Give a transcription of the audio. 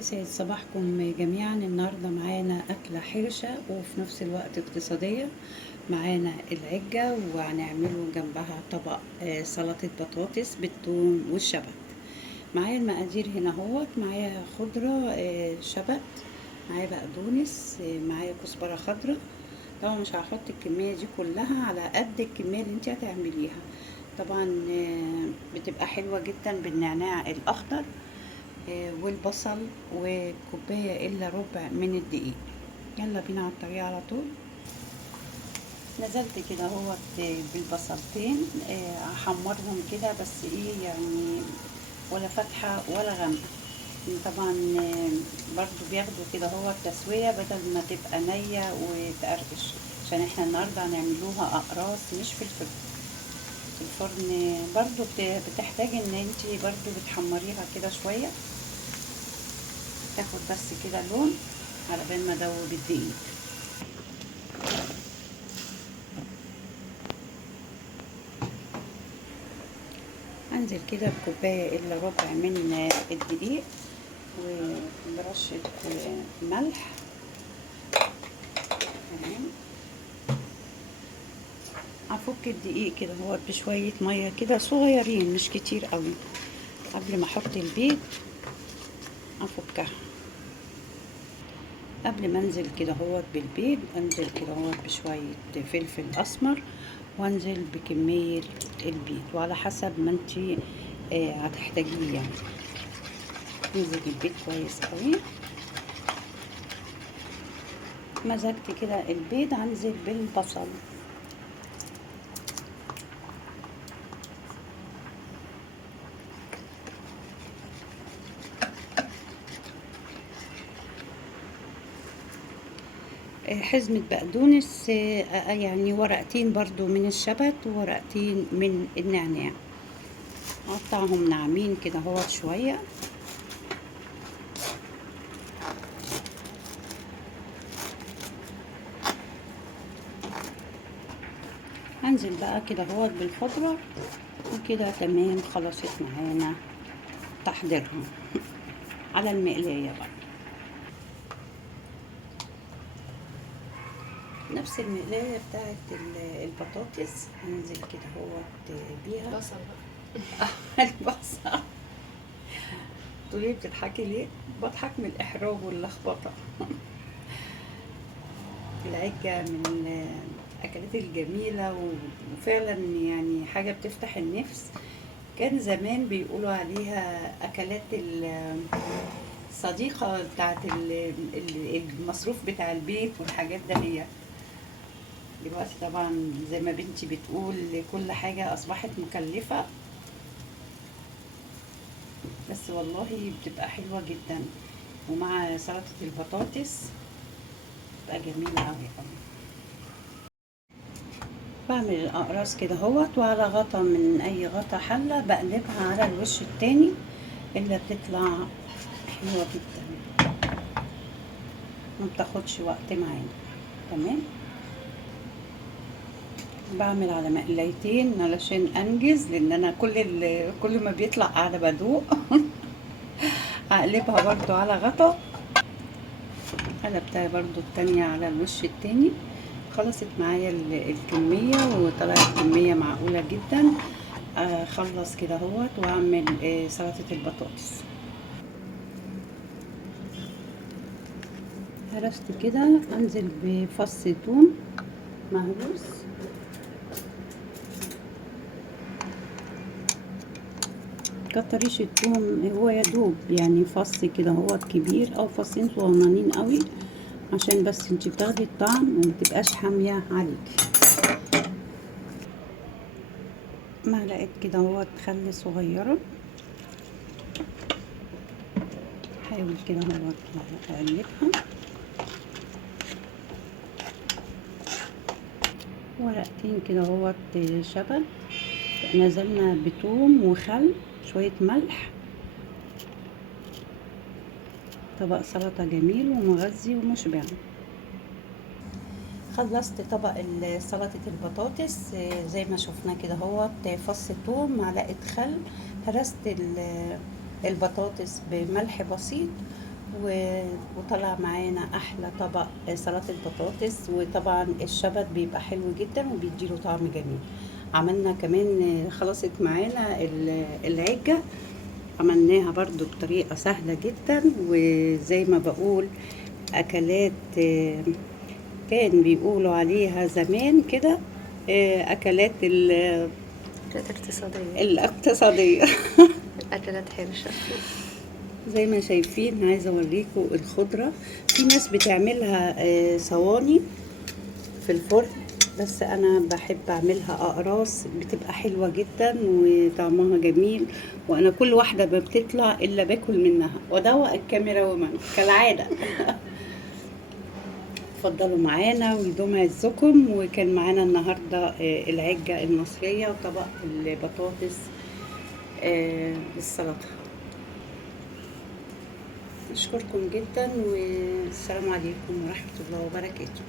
يسعد صباحكم جميعا. النهاردة معانا أكلة حرشة وفي نفس الوقت اقتصادية. معانا العجة وهنعمله جنبها طبق سلطة بطاطس بالثوم والشبت. معايا المقادير هنا اهوت. معايا خضرة شبت، معايا بقدونس، معايا كزبرة خضراء. طبعا مش هحط الكمية دي كلها، على قد الكمية اللي انت هتعمليها. طبعا بتبقى حلوة جدا بالنعناع الأخضر والبصل، وكوباية إلا ربع من الدقيق. يلا بينا على الطريقة على طول. نزلت كده اهوت بالبصلتين، هحمرهم كده بس ايه يعني، ولا فاتحة ولا غامقة. طبعا برضو بياخدوا كده هو التسوية بدل ما تبقى نية وتقرقش، عشان احنا النهاردة هنعملوها اقراص مش في الفرن. الفرن برضو بتحتاج ان انتي برضو بتحمريها كده شوية، تاخد بس كده لون على بال ما ادوب الدقيق. انزل كده بكوبايه الا ربع من الدقيق وبرشه ملح. تمام. هفك الدقيق كده هو بشويه ميه كده صغيرين مش كتير قوي، قبل ما احط البيض افكها. قبل ما انزل كده هو بالبيض انزل كده هو بشويه فلفل اسمر، وانزل بكميه البيض وعلى حسب ما انتي هتحتاجيه يعني. انزل البيض كويس قوي. مزجت كده البيض، هنزل بالبصل. حزمة بقدونس، يعني ورقتين برضو من الشبت وورقتين من النعناع. اقطعهم ناعمين كده هو شوية. هنزل بقى كده هو بالخضرة، وكده تمام خلصت معانا تحضيرها على المقلاية بقى. نفس المقلاية بتاعت البطاطس هنزل كده هو بيها. بصل بقى. البصل. تقولي بتضحكي ليه؟ بضحك من الإحراج واللخبطة. العجة من الأكلات الجميلة، وفعلا يعني حاجة بتفتح النفس. كان زمان بيقولوا عليها أكلات الصديقة بتاعت المصروف بتاع البيت والحاجات ده. هي دلوقتي طبعا زي ما بنتي بتقول كل حاجة أصبحت مكلفة، بس والله بتبقى حلوة جدا، ومع سلطة البطاطس بتبقى جميلة أوي أوي. بعمل الأقراص كده اهوت، وعلى غطا من أي غطا حلة بقلبها على الوش التاني، اللي بتطلع حلوة جدا، ما بتاخدش وقت معانا. تمام. بعمل على مقلايتين علشان انجز، لان انا كل ما بيطلع قاعده بدوق. هقلبها برضو على غطا. قلبتها برضو التانية على الوش التاني. خلصت معايا الكمية، وطلعت كمية معقولة جدا. اخلص كده اهوت واعمل سلطة البطاطس. هرست كده، انزل بفص ثوم مهروس، كتريش الثوم، هو يا دوب يعني فص كده هو كبير او فصين صغننين قوي، عشان بس انتي بتاخدي الطعم ومتبقاش حامية عليكي. معلقة كده هو خل صغيرة. حاول كده هو اقلبها. ورقتين كده هو شبت، نزلنا بثوم وخل شوية ملح. طبق سلطة جميل ومغذي ومشبع. خلصت طبق سلطة البطاطس زي ما شفنا كده هو فص ثوم، معلقة خل، هرست البطاطس بملح بسيط، وطلع معانا احلى طبق سلطة بطاطس. وطبعا الشبت بيبقى حلو جدا وبيديله طعم جميل. عملنا كمان خلصت معانا العجة، عملناها برضو بطريقة سهلة جدا. وزي ما بقول اكلات كان بيقولوا عليها زمان كده اكلات أكلات اقتصادية. الاقتصادية. أكلات حرشة. زي ما شايفين عايزة اوريكم الخضرة. في ناس بتعملها صواني في الفرن، بس انا بحب اعملها اقراص، بتبقى حلوة جدا وطعمها جميل. وانا كل واحدة ما بتطلع الا باكل منها وادوق الكاميرا ومن كالعادة. اتفضلوا معانا ويدوم عزكم. وكان معانا النهاردة العجة المصرية وطبق البطاطس بالسلطة. أشكركم جدا والسلام عليكم ورحمة الله وبركاته.